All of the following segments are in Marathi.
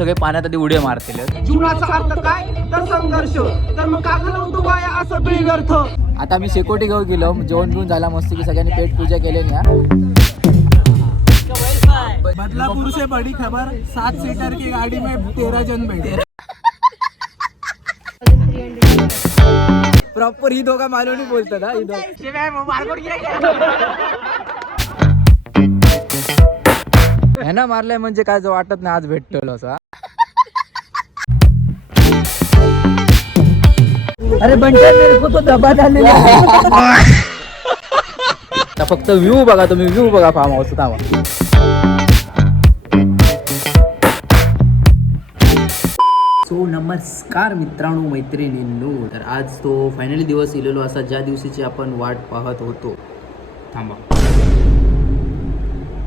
सगळे पाण्यात आधी उड्या मारतील. जीवनाचा अर्थ काय तर संघर्ष, तर मग का घालवतो वाया असं बेव्यर्थ. आता आम्ही शेकोटी घेऊन गेलो, जेवण पिऊन झाला मस्त की सगळ्यांनी पेट पूजा केली ना. बदलापूर से बड़ी खबर, 7 सीटर की गाड़ी में 13 जन बैठे. प्रॉपर ही दोघा मालवणी बोलतात हा. ह्याना मारलाय म्हणजे काय जो वाटत नाही आज भेटतो असा. अरे बंटे मेरे को तो दबा डालेगा. आता फक्त व्ह्यू बघा तुम्ही, व्ह्यू बघा फार्म हाऊस थांबा. सो नमस्कार मित्रांनो मैत्रिणींनो, तर आज तो फायनली दिवस इलेलो असा ज्या दिवशीची आपण वाट पाहत होतो. थांबा,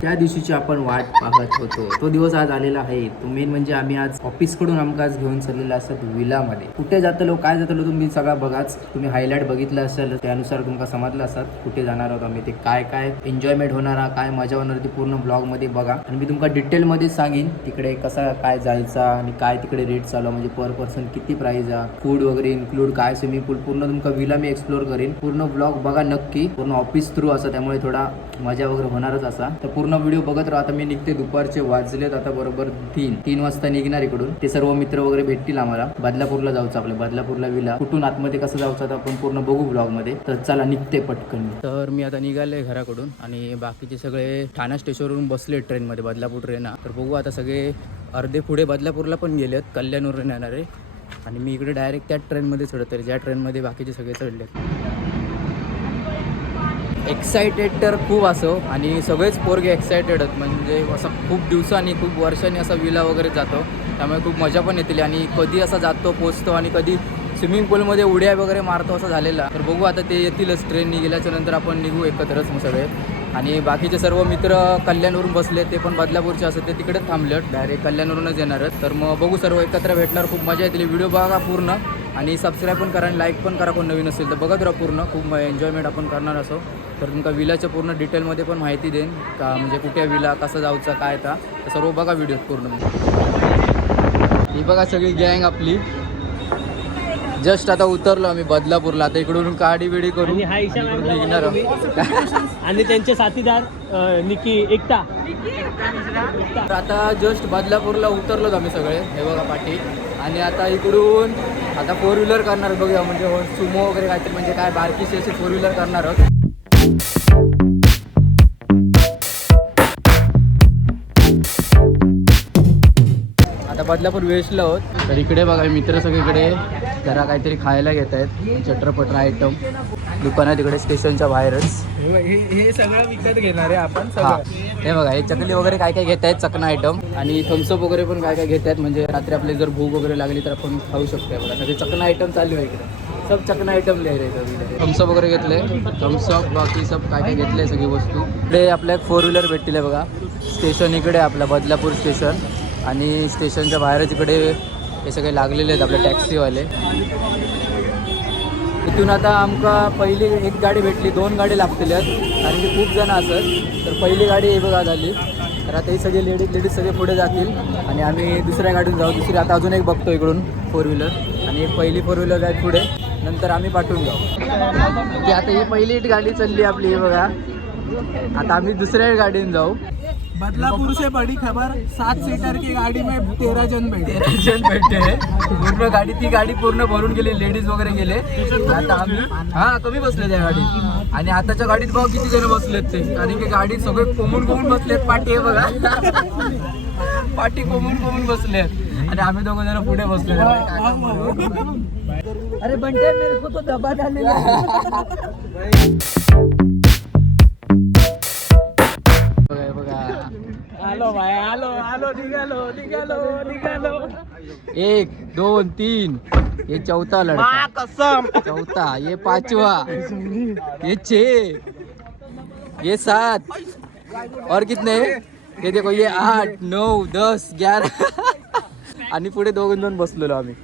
त्या दिवशीची आपण वाट पाहत होतो तो दिवस आज आलेला आहे. तो मेन म्हणजे आम्ही आज ऑफिसकडून आमका आज घेऊन चाललेला असत विलामध्ये. कुठे जातलो काय जातलो तुम्ही सगळा बघाच. तुम्ही हायलाईट बघितलं असेल त्यानुसार तुमका समजलं असत कुठे जाणार आहोत आम्ही, ते काय काय एन्जॉयमेंट होणार, काय मजा होणार ती पूर्ण ब्लॉगमध्ये बघा. आणि मी तुमका डिटेलमध्ये सांगेन तिकडे कसा काय जायचा आणि काय तिकडे रेट चालू म्हणजे पर पर्सन किती प्राइस आहे, फूड वगैरे इन्क्लूड काय, स्विमिंग पूल पूर्ण तुमका विला मी एक्सप्लोर करेन. पूर्ण ब्लॉग बघा नक्की, पूर्ण ऑफिस थ्रू असं त्यामुळे थोडा मजा वगैरे होणारच असा. तर पूर्ण व्हिडिओ बघत राहा. आता मी निघते, दुपारचे वाजलेत आता बरोबर 3 वाजता निघणार इकडून. ते सर्व मित्र वगैरे भेटतील आम्हाला. बदलापूरला जाऊचं आपल्या बदलापूरला विला. कुठून आतमध्ये कसं जाऊचं तर आपण पूर्ण बघू ब्लॉग मध्ये. तर चला निघते पटकन. तर मी आता निघाले घराकडून आणि बाकीचे सगळे ठाणा स्टेशनवरून बसले ट्रेन मध्ये, बदलापूर ट्रेन. तर बघू आता सगळे अर्धे पुढे बदलापूरला पण गेलेत, कल्याणवरून येणारे. आणि मी इकडे डायरेक्ट त्या ट्रेनमध्ये चढतो ज्या ट्रेनमध्ये बाकीचे सगळे चढलेत. एक्सायटेड तर खूप असो आणि सगळेच पोरगे एक्सायटेड आहेत. म्हणजे असं खूप दिवसांनी खूप वर्षांनी असा विला वगैरे जातो, त्यामुळे खूप मजा पण येतील. आणि कधी असा जातो पोचतो आणि कधी स्विमिंग पूलमध्ये उड्या वगैरे मारतो असं झालेला. तर बघू आता ते येतीलच. ट्रेननी गेल्याच्या नंतर आपण निघू एकत्रच मग सगळे. आणि बाकीचे सर्व मित्र कल्याणवरून बसले, ते पण बदलापूरचे असत, ते तिकडेच थांबलेत, डायरेक्ट कल्याणवरूनच येणार आहेत. तर मग बघू सर्व एकत्र भेटणार, खूप मजा येतील. व्हिडिओ बघा पूर्ण आणि सबस्क्राईब पण करा आणि लाईक पण करा कोण नवीन असेल तर. बघत राहा पूर्ण, खूप एन्जॉयमेंट आपण करणार असो. तर तुमका विलाच्या पूर्ण डिटेलमध्ये पण माहिती देईन का, म्हणजे कुठे विला, कसं जाऊचं काय तर सर्व बघा व्हिडिओ पूर्ण. ही बघा सगळी गँग आपली. जस्ट आता उतरलो आम्ही बदलापूरला. आता इकडून काडी बिडी करून निघणार आणि त्यांचे साथीदार निकी एकता. तर आता जस्ट बदलापूरला उतरलोत आम्ही सगळे, हे बघा पाठी. आणि आता इकडून आता 4 व्हीलर करणार बघूया, म्हणजे सुमो वगैरे काहीतरी, म्हणजे काय बारकीशी अशी 4 व्हीलर करणार आहोत. आता बदलापूर वेस्टला आहोत. तर इकडे बघा मित्र सगळीकडे जरा काहीतरी खायला घेत आहेत, चटरपटर आयटम दुकानात तिकडे स्टेशनच्या बाहेरच. हे सगळं विकत घेणार आहे आपण. हे बघा हे चकली वगैरे काय काय घेत आहेत, चकना आयटम. आणि थम्सअप वगैरे पण काय काय घेत आहेत, म्हणजे रात्री आपली जर भूक वगैरे लागली तर आपण खाऊ शकतो. बघा सगळे चकना आयटम चालू आहे इकडे, सब चकना आयटम लिहाय रे. थम्सअप वगैरे घेतले, थम्सअप बाकी सब काय काय घेतले सगळी वस्तू. इकडे आपल्या 4 व्हीलर भेटतील बघा. स्टेशन इकडे आपला बदलापूर स्टेशन आणि स्टेशनच्या बाहेरच इकडे हे सगळे लागलेले आहेत आपले टॅक्सीवाले. इथून आता आमका पहिली एक गाडी भेटली, 2 गाडी लागतील कारण की खूप जण असत. तर पहिली गाडी हे बघा झाली. तर आता ही सगळे लेडीज सगळे पुढे जातील आणि आम्ही दुसऱ्या गाडीतून जाऊ. दुसरी आता अजून एक बघतो इकडून 4 व्हीलर, आणि एक पहिली 4 व्हीलर जाईल पुढे, नंतर आम्ही पाठवून जाऊ. की आता ही पहिली गाडी चालली आपली, हे बघा. आता आम्ही दुसऱ्या गाडीने जाऊ. बदलापूर से बड़ी खबर, 7 सीटर की गाड़ी में 13 जन बैठे. पूर्ण गाडी, ती गाडी पूर्ण भरून गेली, लेडीज वगैरे गेले. आता आम्ही कमी बसले त्या गाडीत. आणि आताच्या गाडीत बघा किती जण बसलेत ते, कारण की गाडीत सगळे कोमून बसलेत. पाठी हे बघा, पाठी कोमून बसलेत आणि आम्ही 2 जण पुढे बसले. अरे बंटे मेरे को तो दबा डालेगा. आलो भाई, आलो निघालो. 1 2 3 ये चौथा लड़का, कसम. चौथा, ये 5वां, ये 6, ये 7 और कितने, ये देखो ये 8 9 10 11 आणि पुढे 2 बसलेलो आम्ही.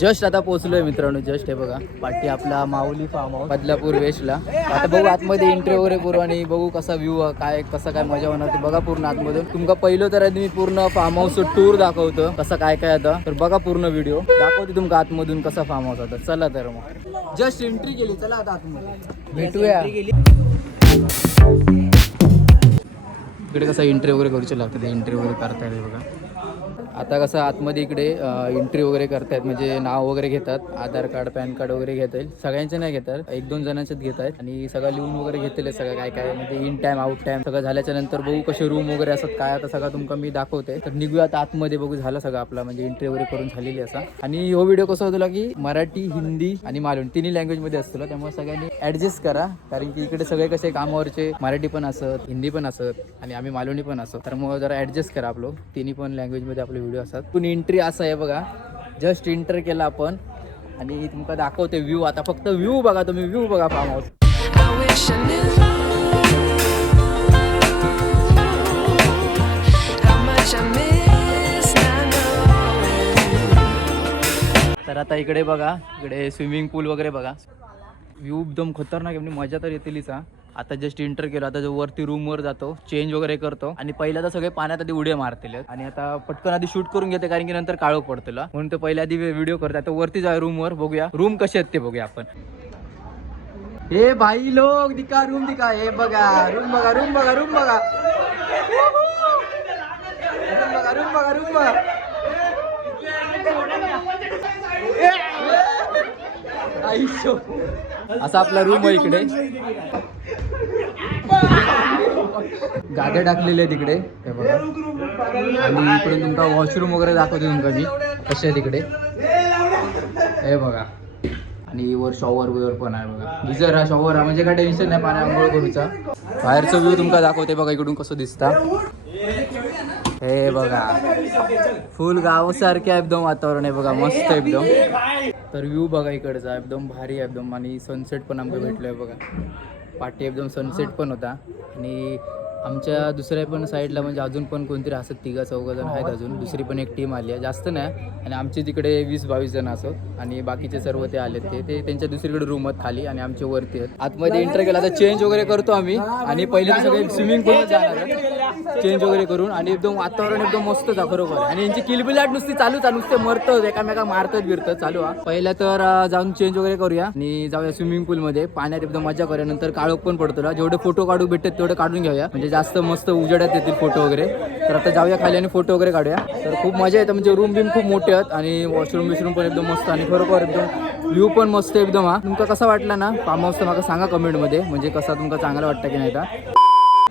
जस्ट आता पोहोचलोय मित्रांनो. जस्ट हे बघा पाठी आपला माऊली फार्म हाऊस बदलापूर वेस्टला. आता बघू आतमध्ये एंट्री वगैरे करू आणि बघू कसा व्ह्यू काय कसं काय मजा होणार ते बघा पूर्ण आतमधून. तुमका पहिलं तर मी पूर्ण फार्म हाऊस टूर दाखवतो कसं काय काय आता. तर बघा पूर्ण व्हिडिओ दाखवते तुमका आतमधून कसा फार्म हाऊस आता. चला तर मग जस्ट एंट्री केली. चला आता आतमध्ये भेटूया. इकडे कसं एंट्री वगैरे करूची लागते. एंट्री वगैरे करता येते बघा. आता कसं आतमध्ये इकडे एंट्री वगैरे करतायत म्हणजे नाव वगैरे घेतात. आधार कार्ड पॅन कार्ड वगैरे घेत आहेत. सगळ्यांचे नाही घेतात 1-2 जणांचेच घेत आहेत. आणि सगळं लिहून वगैरे घेतलेलं सगळं काय काय म्हणजे इन टाइम आउट टाइम सगळं झाल्याच्या नंतर बघू कसे रूम वगैरे असतात काय आता सगळं तुमका मी दाखवते. तर निघूया आता आतमध्ये बघू. झालं सगळं आपला म्हणजे एंट्री वगैरे करून झालेली असा. आणि हो व्हिडिओ कसा होतो की मराठी हिंदी आणि मालवणी तिन्ही लँग्वेजमध्ये असतो. त्यामुळे सगळ्यांनी ऍडजस्ट करा कारण की इकडे सगळे कसे कामावरचे मराठी पण असत हिंदी पण असत आणि आम्ही मालवणी पण असतो. तर मग जरा ऍडजस्ट करा आपलं. तिन्ही पण लँग्वेजमध्ये आपले व्हिडिओ असतात. पण एंट्री असं आहे बघा. जस्ट एंटर केला आपण आणि तुमका दाखवते व्ह्यू. आता फक्त व्ह्यू बघा तुम्ही. व्ह्यू बघा फार्म हाऊस. तर आता इकडे बघा इकडे स्विमिंग पूल वगैरे बघा. व्ह्यू एकदम खतरनाक म्हणजे मजा तर येतीलच. आता जस्ट एंटर केलं. आता जो वरती रूमवर जातो चेंज वगैरे करतो आणि पहिला तर सगळे पाण्यात आधी उड्या मारतील आणि आता पटकन आधी शूट करून घेते कारण की नंतर काळोख पडतो म्हणून तर पहिल्या आधी व्हिडिओ करतात. आता वरती जा रूमवर बघूया रूम कसे आहेत ते बघूया आपण. हे भाई लोक दिका रूम दिका. हे बघा रूम बघा रूम बघा रूम बघा रूम बघा रूम बघा. असा आपला रूम आहे इकडे. गाद्या टाकलेले आहेत तिकडे हे बघा. आणि इकडून तुमका वॉशरूम वगैरे दाखवते तुमका मी कसे आहे तिकडे हे बघा. आणि वर शॉवर बिवर पण आहे बघा. गिझर हा शॉवर हा म्हणजे काय टेन्शन नाही पाण्या आंघोळ करूचा. बाहेरचं व्ह्यू तुमका दाखवते बघा इकडून कसं दिसता. हे बघा फुल गावासारखे एकदम वातावरण आहे बघा मस्त एकदम. तर व्ह्यू बघा इकडचा एकदम भारी आहे एकदम. आणि सनसेट पण आमचं भेटलोय बघा. पाठी एकदम सनसेट पण होता. आणि आमच्या दुसऱ्या पण साईडला म्हणजे अजून पण कोणतरी असत 3-4 जण आहेत. अजून दुसरी पण एक टीम आली आहे जास्त नाही. आणि आमचे तिकडे 20-22 जण असत आणि बाकीचे सर्व ते आलेत. ते त्यांच्या दुसरीकडे रूम आहेत खाली आणि आमचे वरती आहेत. आतमध्ये एंटर केला तर चेंज वगैरे करतो आम्ही. आणि पहिले सगळे स्विमिंग पूल जाणार चेंज वगैरे करून. आणि एकदम वातावरण एकदम मस्त होता खरोखर. आणि यांची किलबिलाट नुसती चालूच नुसते मरतं एकामेका मारतात बिरतं चालू हा. पहिला तर जाऊन चेंज वगैरे करूया आणि जाऊया स्विमिंग पूल मध्ये. पाण्यात एकदम मजा करूया. नंतर काळोख पण पडतो जेवढे फोटो काढू भेटतात तेवढे काढून घेऊया म्हणजे जास्त मस्त उजेडात येतील फोटो वगैरे. तर आता जाऊया खाली आणि फोटो वगैरे काढूया. तर खूप मजा येते म्हणजे रूम बिम खूप मोठे आहेत आणि वॉशरूम बिशरूम पण एकदम मस्त. आणि खरोखर एकदम व्ह्यू पण मस्त एकदम. हा तुमका कसा वाटला ना फार्म हाऊस तर मला सांगा कमेंटमध्ये म्हणजे कसा तुमका चांगला वाटतं की नाही का.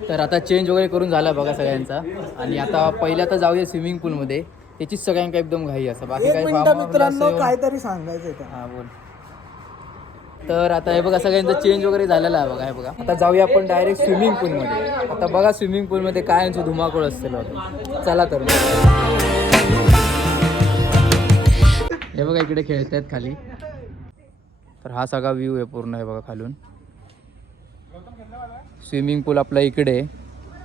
तर आता चेंज वगैरे करून झाला बघा सगळ्यांचा. आणि आता पहिल्या तर जाऊया स्विमिंग पूलमध्ये. त्याचीच सगळ्यांका एकदम घाई असं बाकी काही मित्रांनो काहीतरी सांगायचं. हां बोल. तर आता हे बघा सगळ्यांचा चेंज वगैरे झालेला आहे बघा. हे बघा आता जाऊया आपण डायरेक्ट स्विमिंग पूलमध्ये. आता बघा स्विमिंग पूलमध्ये काय धुमाकूळ असतील. चला तर हे बघा इकडे खेळत आहेत खाली. तर हा सगळा व्ह्यू आहे पूर्ण हे बघा खालून. स्विमिंग पूल आपला इकडे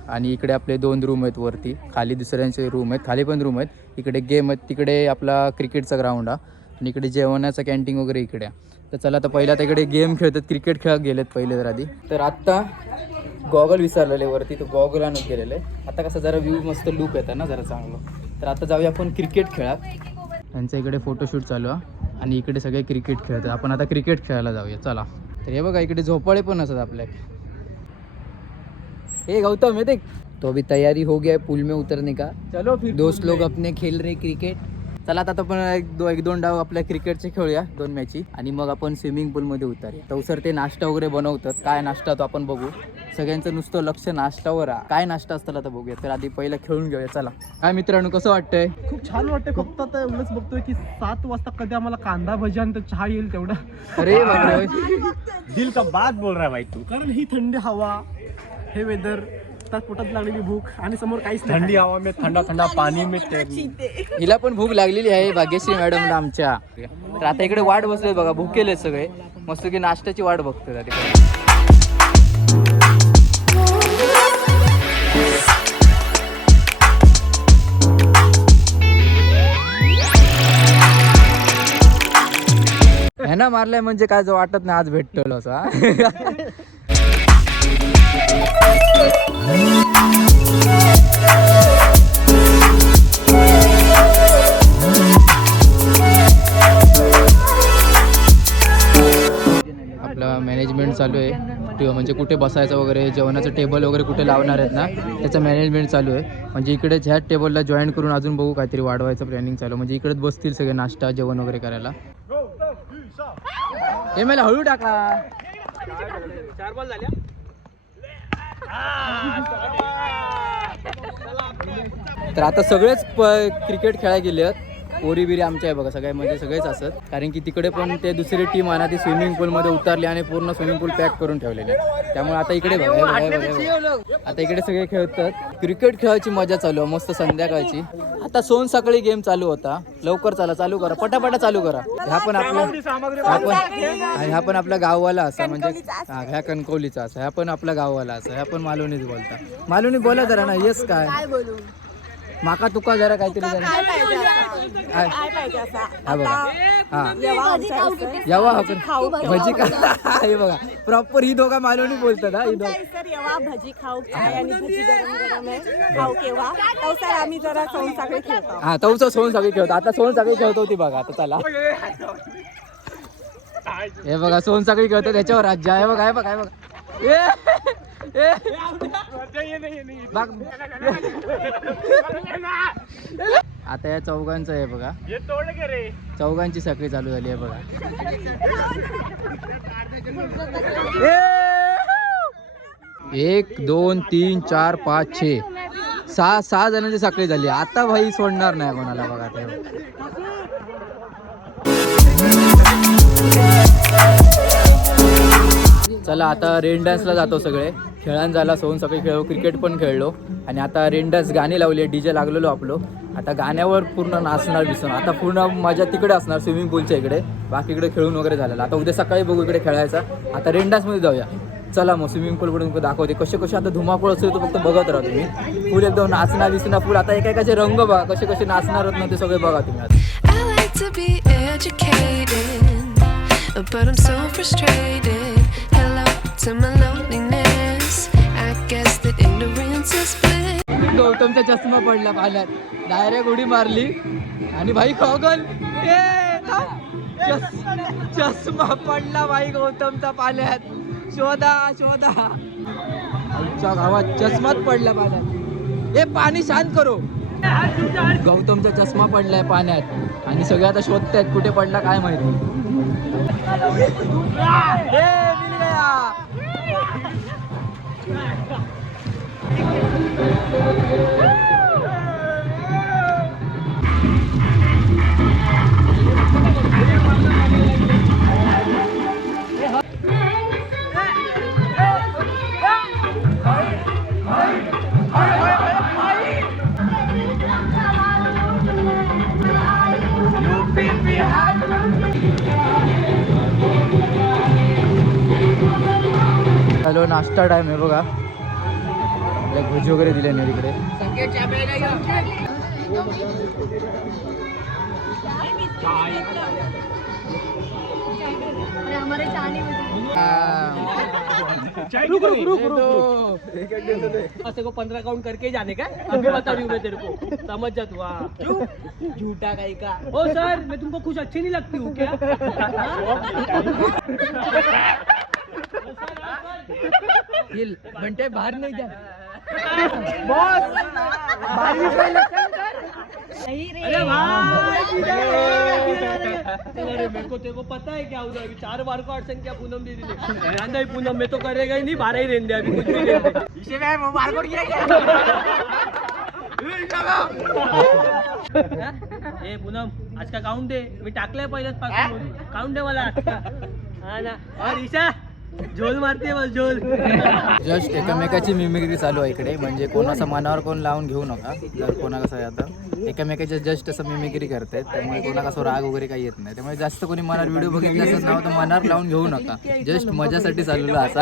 आणि इकडे आपले 2 रूम आहेत वरती. खाली दुसऱ्यांचे रूम आहेत. खाली पण रूम आहेत. इकडे गेम आहेत. तिकडे आपला क्रिकेटचा ग्राउंड आहे आणि इकडे जेवणाचं कॅन्टीन वगैरे इकडे. तर चला आता पहिला तिकडे गेम खेळतात क्रिकेट खेळत गेलेत पहिले तर आधी. तर आत्ता गॉगल विसरलेले वरती तर गॉगल आणून गेलेलं आहे. आता कसं जरा व्ह्यू मस्त लुक येतं ना जरा चांगलं. तर आता जाऊया आपण क्रिकेट खेळात. त्यांचं इकडे फोटोशूट चालू आहे आणि इकडे सगळे क्रिकेट खेळतात. आपण आता क्रिकेट खेळायला जाऊया चला. तर हे बघा इकडे झोपाळे पण असतात आपल्या. हे गौतम हे देख तो अभी तैयारी हो गया है पूल में उतरने का. चलो फिर दोस्त लोग अपने खेल रहे क्रिकेट. चला आता आपण एक दोन डाव आपल्या क्रिकेटचे खेळूया 2 मॅची आणि मग आपण स्विमिंग पूलमध्ये उतरूया. तर सर ते नाश्ता वगैरे बनवतात. काय नाश्ता तो आपण बघू. सगळ्यांचं नुसतं लक्ष नाश्तावर आहे. काय नाश्ता असतं आता बघूया. तर आधी पहिला खेळून घेऊया चला. काय मित्रांनो कसं वाटतंय. खूप छान वाटतंय. फक्त आता एवढंच बघतोय की 7 वाजता कधी आम्हाला कांदा भजी आणि चहा येईल तेवढा. अरे बापरे दिल का बात बोल रहा है भाई तू. कारण ही थंडी हवा हे वेदर त्यात पोटात लागलेली भूक आणि समोर काहीच नाही. थंडी हवा में थंडा थंडा पाणी में हिला पण भूक लागलेली आहे भाग्यश्री मॅडमला आमच्या. तर आता इकडे वाट बसले बघा भूकेले सगळे मस्त की नाश्त्याची वाट बघतात. घाणा मारलाय म्हणजे काय जो वाटत नाही आज भेटतो असा. आपलं मॅनेजमेंट चालू आहे, म्हणजे कुठे बसायचं वगैरे, जेवणाचं टेबल वगैरे कुठे लावणार आहेत ना त्याचं मॅनेजमेंट चालू आहे. म्हणजे इकडेच ह्याच टेबलला जॉईन करून अजून बघू काहीतरी वाढवायचं प्लॅनिंग चालू, म्हणजे इकडेच बसतील सगळे नाश्ता जेवण वगैरे करायला. हे मला हळू टाका. 4 बॉल झाल्या. तर आता सगळेच क्रिकेट खेळायला गेले आहेत. पोरी बिरी आमच्या आहे बघा सगळे, म्हणजे सगळेच असत, कारण की तिकडे पण ते दुसरी टीम आणा ती स्विमिंग पूलमध्ये उतरली आणि पूर्ण स्विमिंग पूल पॅक करून ठेवलेले. त्यामुळे आता इकडे बघा, आता इकडे सगळे खेळतात. क्रिकेट खेळायची मजा चालू आहे मस्त संध्याकाळची. आता सोन सकाळी गेम चालू होता, लवकर चालू करा, पटापटा चालू करा. ह्या पण आपला गाववाला असा, म्हणजे ह्या कणकवलीचा असा, ह्या पण आपला गाववाला असा, ह्या पण मालवणीच बोलता. मालवणी बोला जरा ना. येस काय माका तुका जरा काहीतरी जरा हा बघा. हा यवा भजी का हे बघा प्रॉपर ही दोघा मालवणी बोलतात. हा ही भजी खाऊ आणि भजी गरम गरम आहे खाऊ केव्हा तवसा आम्ही जरा सोनसाखळी खेळतो. हा तवचा सोनसाखळी खेळतो. आता सोनसाखळी खेळतो ती बघा. आता चला हे बघा सोनसाखळी खेळतो त्याच्यावर राज्य आहे बघा. हे बघा, हे बघा. आता या चौघांचं आहे बघा, चौघांची साखळी चालू झाली आहे बघा. 1 2 3 4 5 6 6 जणांची साखळी झाली. आता भाई सोडणार नाही कोणाला बघा. ते चला आता रेन डान्सला जातो सगळे. खेळान झाला, सोन सगळे खेळलो, क्रिकेट पण खेळलो आणि आता रेन डान्स गाणी लावली, डीजे लागलेलो आपलो. आता गाण्यावर पूर्ण नाचणार बिसणार. आता पूर्ण मजा तिकडे असणार स्विमिंग पूलच्या इकडे, बाकी इकडे खेळून वगैरे झालेला. आता उद्या सकाळी बघू इकडे खेळायचा. आता रेन डान्समध्ये जाऊया. चला मग स्विमिंग पूलकडून दाखवते कसे आता धुमाकूळ असेल तो फक्त बघत राहा तुम्ही. फुल एकदम नाचणार बिचणार फुल. आता एकेकाचे रंग बघा कसे नाचणार होत ना ते सगळे बघा तुम्ही आता. But I'm so frustrated. Hello to my loneliness. I guess that ignorance is bliss. गौतमचा चष्मा पडला पाण्यात, डायरेक्ट उडी मारली आणि भाई खगन चष्मा पडला भाई गौतमचा पाण्यात. शोधा आमच्या गावात चष्माच पडला पाण्यात. हे पाणी शांत करो. गौतमचा चष्मा पडलाय पाण्यात आणि सगळे आता शोधतायत कुठे पडला काय माहिती. हॅलो नाश्ता टाइम आहे बघा. भजी वगैरे दिले नाही इकडे. को 15 काउंट करके जाने का अभी बता रही हूँ मैं तेरे को, समझ जा तू. क्यों झूठा कहीं का. ओ सर मैं तुमको कुछ अच्छी नहीं लगती हूँ क्या. घंटे बाहर नहीं जा बॉस. अरे मेरे को तेरे को पता है क्या उधर अभी 4 बार को 8 संख्या पूनम दीदी ने ध्यान दे. पूनम मैं तो करेगा ही नहीं, 12 ही रहने दे अभी कुछ नहीं रहने दे. इसे मैं बार को किया ए पूनम आज का काउंट दे. मी टाकलंय पहिल्याच पासून काउंट दे मला आज का. हा ना. और ईशा झोल मारते बस झोल. जस्ट एकमेकाची मिमिक्री चालू आहे इकडे, म्हणजे कोणाचा मनावर कोण लावून घेऊ नका. जर कोणा कसं आहे आता एकमेकाच्या जस्ट असं मिमिक्री करतायत, त्यामुळे कोणा कसं राग वगैरे काही येत नाही. त्यामुळे जास्त कोणी मनावर व्हिडिओ बघितला असेल ना तर मनावर लावून घेऊ नका. जस्ट मजासाठी चाललेला असा.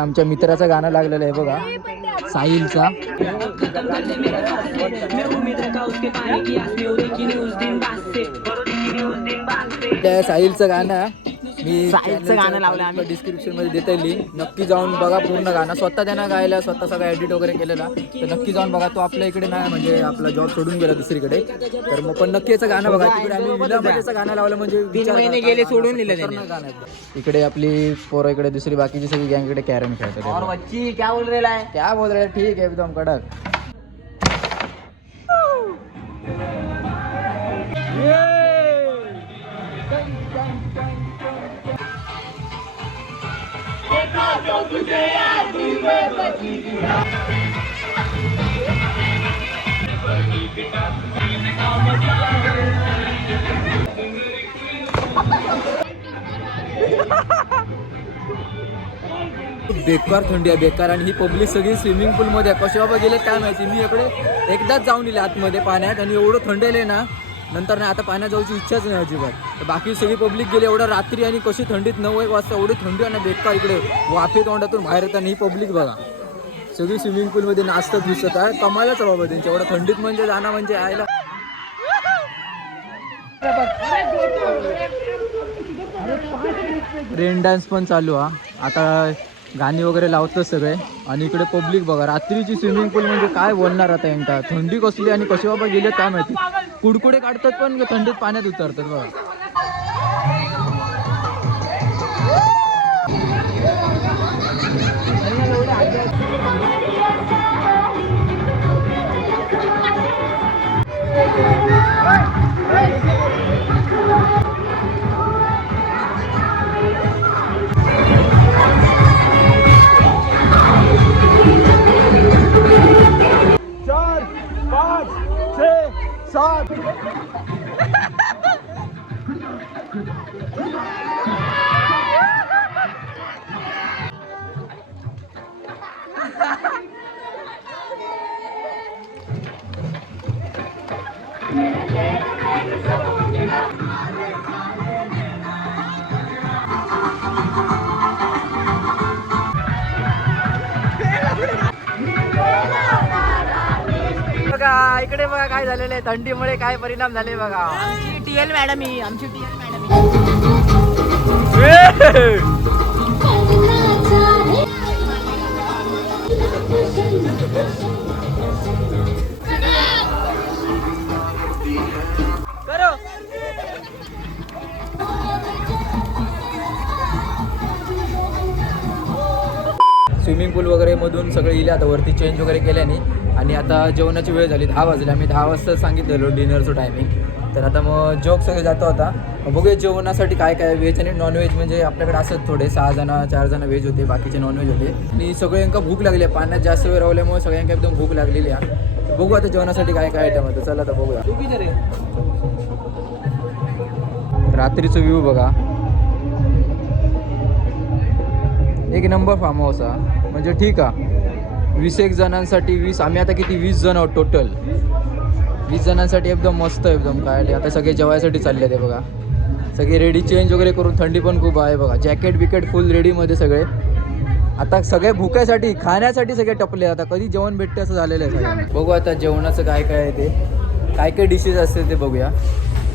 आमच्या मित्राचं गाणं लागलेलं आहे बघा. साहिलचा त्या साहिलचं गाणं मी साहिलचं गाणं लावलं आम्ही. डिस्क्रिप्शन मध्ये देता येईल, नक्की जाऊन बघा पूर्ण गाणं. स्वतः त्यानं गायला, स्वतः सगळं एडिट वगैरे केलेला, तर नक्की जाऊन बघा. तो आपल्या इकडे नाही, म्हणजे आपला जॉब सोडून गेला दुसरीकडे, तर मग पण नक्की याचं गाणं बघा. तिकडे आम्ही विलामध्येचं गाणं लावलं, म्हणजे 3 महिने गेले सोडून दिलं त्याने. गाणं एकदम. इकडे आपली पोरं, इकडे दुसरी बाकीची सगळी गँग इकडे कॅरम खेळतात. और बच्ची क्या बोल रहा है? क्या बोल रहे, ठीक आहे एकदम कडक. बेकार थंडी आहे, बेकार. आणि ही पब्लिक सगळी स्विमिंग पूलमध्ये आहे. कसे बाबा गेले काय माहिती. मी इकडे एकदाच जाऊन येईल आतमध्ये पाण्यात, आणि एवढं थंड आहे ना, नंतर नाही आता पाण्यात जाऊची इच्छाच नाही अजिबात. तर बाकी सगळी पब्लिक गेली एवढं रात्री, आणि कशी थंडीत 9-1 वाजता एवढी थंडी आहे ना बेकार. इकडे वाफे तोंडातून बाहेर येताना ही पब्लिक बघा, सगळी स्विमिंग पूलमध्ये नाचतात दिसत आहे. कमालच बाबा त्यांच्या एवढं थंडीत, म्हणजे जाणं म्हणजे आयला. रेन डान्स पण चालू हा आता, गाणी वगैरे लावतं सगळे. आणि इकडे पब्लिक बघा, रात्रीची स्विमिंग पूल म्हणजे काय बोलणार आता यांना. थंडी कसली आणि कशी बाबा गेले काय माहिती. कुडकुडे काढतात पण थंडीत पाण्यात उतरतात बघा. बघा इकडे बघा काय झालेलं आहे, थंडीमुळे काय परिणाम झाले बघा. आमची टीएल मॅडम ही, आमची टीएल मॅडम. स्विमिंग पूल वगैरे मधून सगळे इले आता वरती चेंज वगैरे केल्याने. आणि आता जेवणाची वेळ झाली, 10 वाजले. आम्ही 10 वाजता सांगितलेलो डिनरचं टायमिंग. तर आता मग जोक सगळे जातो आता. बघूया जेवणासाठी काय काय, व्हेज आणि नॉनव्हेज. म्हणजे आपल्याकडे असत थोडे 6 जण 4 जण व्हेज होते, बाकीचे नॉनव्हेज होते. आणि सगळ्यांका भूक लागली आहे, पाण्यात जास्त वेळ राहिल्यामुळे सगळ्यांका एकदम भूक लागलेली आहे. बघू आता जेवणासाठी काय काय आयटम होतं. चला आता बघूया. रात्रीचं व्ह्यू बघा, एक नंबर फार्म हाऊस हा. म्हणजे ठीक आहे, 21 जणांसाठी 20, आम्ही आता किती 20 जण आहोत टोटल. 20 जणांसाठी एकदम मस्त एकदम. काय आता सगळे जेवायसाठी चालले ते बघा, सगळे रेडी चेंज वगैरे करून. थंडी पण खूप आहे बघा, जॅकेट बिकेट फुल रेडीमध्ये सगळे. आता सगळे भुक्यासाठी, खाण्यासाठी सगळे टपले. आता कधी जेवण भेटते असं झालेलं आहे सगळ्यांना. बघू आता जेवणाचं काय काय आहे ते, काय काय डिशेस असतील ते बघूया.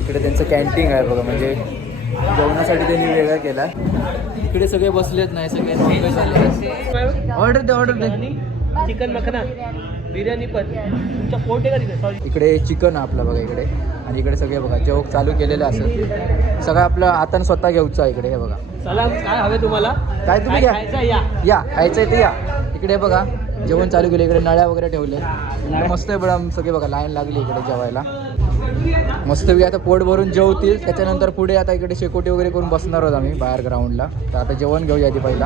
इकडे त्यांचं कॅन्टीन आहे बघा, म्हणजे जेवणासाठी त्यांनी वेगळा केला. इकडे सगळे बसलेत नाही, सगळे नॉनव्हेज आले. ऑर्डर दे, ऑर्डर दे. चिकन मखना बिर्याणी पण तुमचा पोट आहे का तिथे? सॉरी, इकडे चिकन आपलं बघा इकडे. आणि इकडे सगळे बघा जेवण चालू केलेलं असं सगळं आपलं हातानं स्वतः घेऊचं आहे. इकडे हे बघा, चला काय हवे तुम्हाला, काय तुम्ही घ्या, खायचं या. या खायचं आहे ते या. इकडे बघा जेवण चालू केलं, इकडे नळ्या वगैरे ठेवले. मस्त आहे बरं, सगळे बघा लाईन लागली इकडे जेवायला. मस्त आता पोट भरून जेवतील. त्याच्यानंतर पुढे आता इकडे शेकोटी वगैरे करून बसणार आहोत आम्ही बाहेर ग्राउंडला. तर आता जेवण घेऊया आधी पहिला.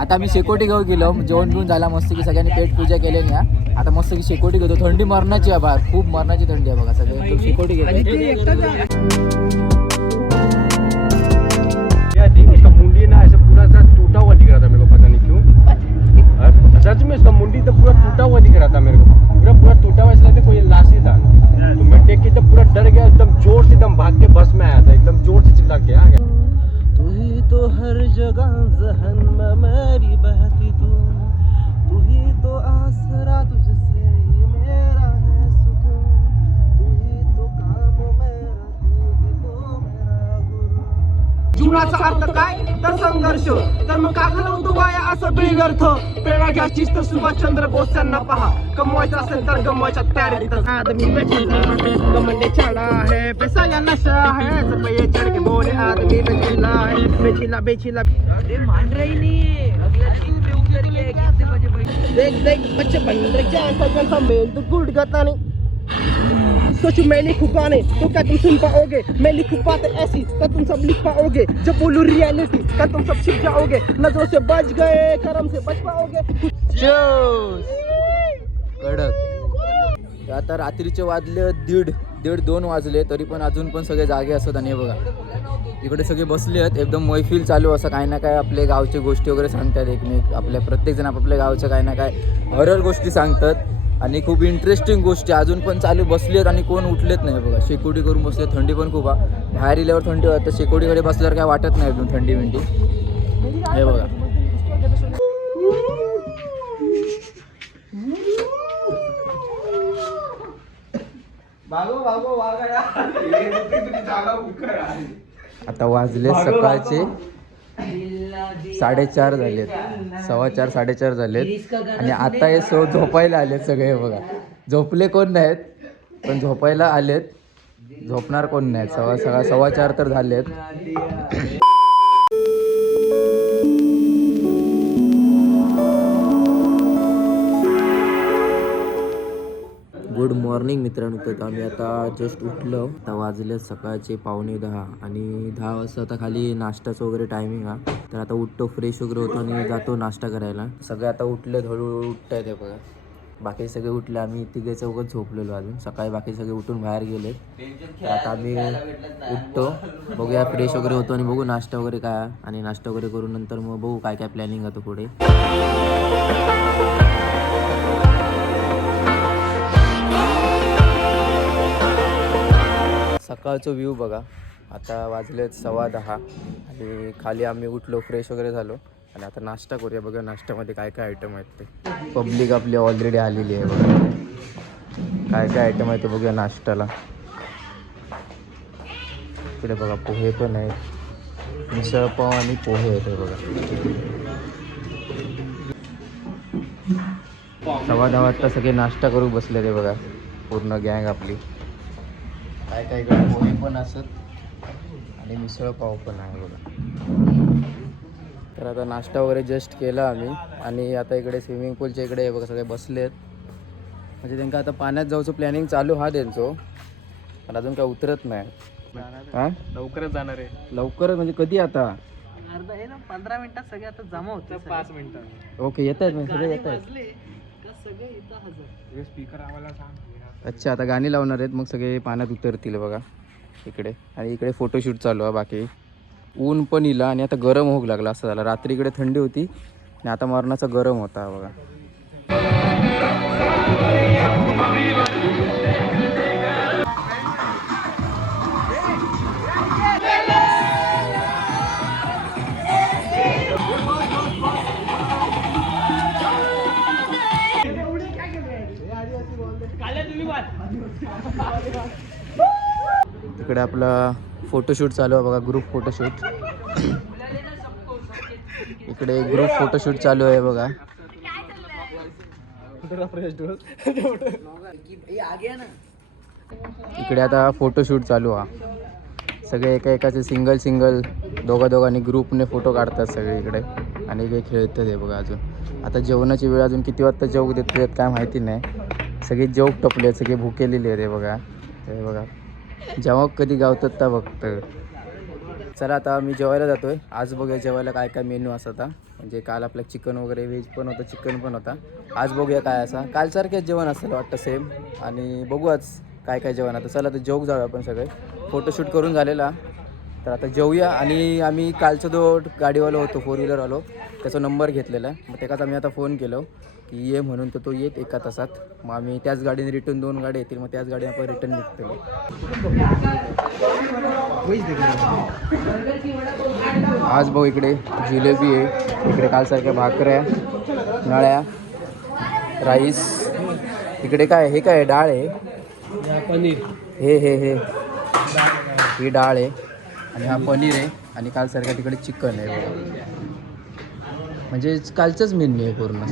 आता आम्ही शेकोटी घेऊ गेलो, जेवण घेऊन झाला मस्त की सगळ्यांनी पेट पूजा केलेली आहे. आता मस्त की शेकोटी घेतो. थंडी मरणाची आहे बाहेर, खूप मरणाची थंडी आहे बघा. सगळे शेकोटी घेतो. थी, उसका मुंडी ना ऐसा पूरा सा टूटा हुआ दिख रहा था मेरे को, पता नहीं क्यों। सच में उसका मुंडी तो पूरा टूटा हुआ दिख रहा था मेरे को, पूरा टूटा हुआ, इसलिए कोई लाश ही था। तो मैं देख के एकदम पूरा डर गया, एकदम जोर से एकदम भाग के बस में आया था, एकदम जोर से चिल्ला के आ गया। तू ही तो हर जगह जहन में मेरी बहती तू ही तो आसरा, तुझसे ही मेरा है सुकून, तू ही तो काम मेरा, तू ही तो मेरा गुरु। जीवनाचा अर्थ काय तर संघर्ष, तर मग का घालवतो वाया असं बिनअर्थ, प्रेरणा घ्यायचीच तर सुभाषचंद्र बोस यांना पहा, कमवायचं असेल तर गमवायच्या तयारीत आदमी बेचिला है, कमंडे चढ़ा है, पैसा या नशा है, सब ये चढ़ के बोले आदमी बेचिला है, बेचिला बेचिला। अरे मान रही नहीं, अगला दिन पे उतर के कितने बजे देख देख बच्चे बन रहे, क्या मेल तो गुड गाता नहीं। सोचो मैं लिखूं गाने तो क्या तुम सुन पाओगे, मैं लिखूं बातें ऐसी क्या तुम सब लिख पाओगे, जब बोलूं रियलिटी क्या तुम सब छिप जाओगे, नजरों से बच गए करम से बच पाओगे। कडक। आता रात्रीचे वाजले दीड 2 वाजले, तरी पण अजून पण सगळे जागे असतात. आणि हे बघा इकडे सगळे बसले आहेत, एकदम मैफिल चालू, असं काही ना काय आपले गावचे गोष्टी वगैरे सांगतात एकमेक, आपल्या प्रत्येकजण आपापल्या गावच्या काही ना काय हॉरर गोष्टी सांगतात आणि खूप इंटरेस्टिंग गोष्टी अजून पण चालू बसली आहेत आणि कोण उठलेत नाही बघा. शेकोटी करून बसले, थंडी पण खूप आहे, बाहेर इल्यावर थंडी वाटतं, शेकोटीकडे बसल्यावर काय वाटत नाही एकदम थंडी मिंडी. हे बघा आता वाजले सकाळचे 4:30 झालेत, 4:15 4:30 झालेत आणि आता हे झोपायला आलेत सगळे. बघा झोपले कोण नाहीत पण झोपायला आलेत, झोपणार कोण नाहीत. 4:15 तर झालेत. गुड मॉर्निंग मित्रांनो. तर आम्ही आता जस्ट उठलो, आता वाजले सकाळचे 9:15 आणि 10 वाजता आता खाली नाश्ताचं वगैरे टायमिंग हा. तर आता उठतो, फ्रेश वगैरे होतो आणि जातो नाश्ता करायला. सगळे आता उठले, हळूहळू उठत आहेत. बघा बाकी सगळे उठले, आम्ही तिघे चौघच झोपलेलो अजून. सकाळी बाकी सगळे उठून बाहेर गेले. तर आता आम्ही उठतो, बघूया फ्रेश वगैरे होतो आणि बघू नाश्ता वगैरे काय, आणि नाश्ता वगैरे करून नंतर मग बघू काय काय प्लॅनिंग होतं पुढे. सकाळचं व्ह्यू बघा. आता वाजलेत 10:15 आणि खाली आम्ही उठलो, फ्रेश वगैरे झालो आणि आता नाश्ता करूया. बघा नाश्त्यामध्ये काय काय आयटम आहेत ते. पब्लिक आपली ऑलरेडी आलेली आहे बघा. काय काय आयटम आहे ते बघूया नाश्त्याला. इकडे बघा पोहे पण आहेत, मिसळ पाव आणि पोहे आहेत बघा. 10:15 वाजता सगळे नाश्ता करू बसले ते बघा, पूर्ण गँग आपली. काय काय इकडे पोहे पण असत आणि मिसळ पाव पण आहे बघा. तर आता नाश्ता वगैरे जस्ट केला आम्ही आणि आता इकडे स्विमिंग पूलच्या इकडे हे बघा सगळे बसलेत. म्हणजे त्यांना आता पाण्यात जाऊचं प्लॅनिंग चालू हा त्यांचं, पण अजून काय उतरत नाही. हां लवकरच जाणार आहे. लवकरच म्हणजे कधी? आता अर्धा आहे ना, 15 मिनिटात सगळे आता जमा होतं. 5 मिनिटात ओके येत आहेत म्हणजे सगळे येत आहेत. सगळे इथं हजर. स्पीकर आम्हाला सांग. अच्छा आता गाणी लावणार आहेत, मग सगळे पाण्यात उतरतील बघा इकडे. आणि इकडे फोटोशूट चालू आहे. बाकी ऊन पण इला आणि आता गरम होऊ लागला असं झालं. रात्री इकडे थंडी होती आणि आता मरणाचा गरम होता बघा. इकडे आपला फोटोशूट चालू आहे बघा, ग्रुप फोटोशूट. इकडे ग्रुप फोटोशूट चालू आहे बघा. इकडे आता फोटोशूट चालू हा. सगळे एकाचे सिंगल दोघांनी ग्रुपने फोटो काढतात सगळे इकडे आणि काही खेळतात हे बघा. अजून आता जेवणाची वेळ, अजून किती वाजता जेवू देतात काय माहिती नाही. सगळे जेवक टपले आहेत, सगळे भुकेलेले आहेत हे बघा. हे बघा जेव्हा कधी गावतात त्या बघत. चला आता मी जेवायला जातोय. आज बघूया जेवायला काय काय मेन्यू असता. म्हणजे काल आपलं चिकन वगैरे व्हेज पण होतं, चिकन पण होता. आज बघूया काय असा. कालसारखेच जेवण असेल वाटतं सेम. आणि बघू आज काय काय जेवण. आता चला तर जेवू जाऊया आपण सगळे. फोटोशूट करून झालेला तर आता जेवूया. आणि आम्ही कालचा जो गाडीवाला होतो 4 व्हीलरवालो त्याचा नंबर घेतलेला आहे. मग त्याकाच आम्ही आता फोन केलो की ये म्हणून, तर तो येत एका तासात. मग आम्ही त्याच गाडीने रिटर्न 2 गाड्या येतील, मग त्याच गाडी आपण रिटर्न निघतो. आज भाऊ इकडे जिलेबी आहे, इकडे कालसारख्या भाकऱ्या, नळ्या, राईस, इकडे काय हे काय डाळ आहे, पनीर, हे ही डाळ आहे आणि हा पनीर आहे. आणि कालसारख्या तिकडे चिकन आहे बघा. म्हणजे कालचंच मेन्यू आहे पूर्ण.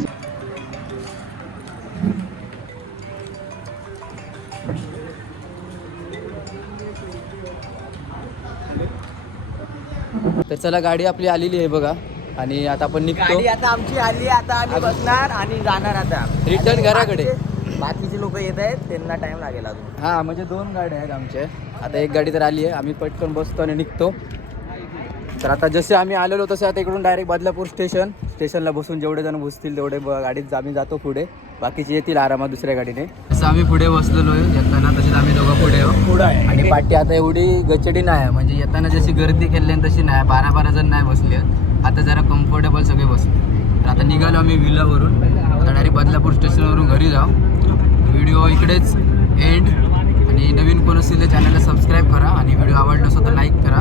तर चला गाडी आपली आलेली आहे बघा. आणि आता आपण निघतो. गाडी आता आमची आली, आता आम्ही बसणार आणि जाणार आता रिटर्न घराकडे. बाकीचे लोक येत आहेत, त्यांना टाइम लागेल अजून. हा म्हणजे 2 गाड्या आहेत आमच्या. आता एक गाडी तर आली आहे, आम्ही पटकन बसतो आणि निघतो. तर आता जसे आम्ही आलेलो तसे आता इकडून डायरेक्ट बदलापूर स्टेशनला बसून जेवढे जण बसतील तेवढे गाडीत आम्ही जातो पुढे. बाकीचे येतील आरामात दुसऱ्या गाडीने. तसं आम्ही पुढे बसलेलो आहे येताना, तसेच आम्ही दोघं पुढे आहोत. आणि पाठी आता एवढी गचडी नाही, म्हणजे येताना जशी गर्दी केली तशी नाही. 12 जण नाही बसले, आता जरा कम्फर्टेबल सगळे बसले. तर आता निघालो आम्ही विलावरून. आता डायरेक्ट बदलापूर स्टेशनवरून घरी जाऊ. व्हिडिओ इकडेच एंड. आणि नवीन कोण असेल तर चॅनलला सबस्क्राईब करा आणि व्हिडिओ आवडला असेल तर लाईक करा.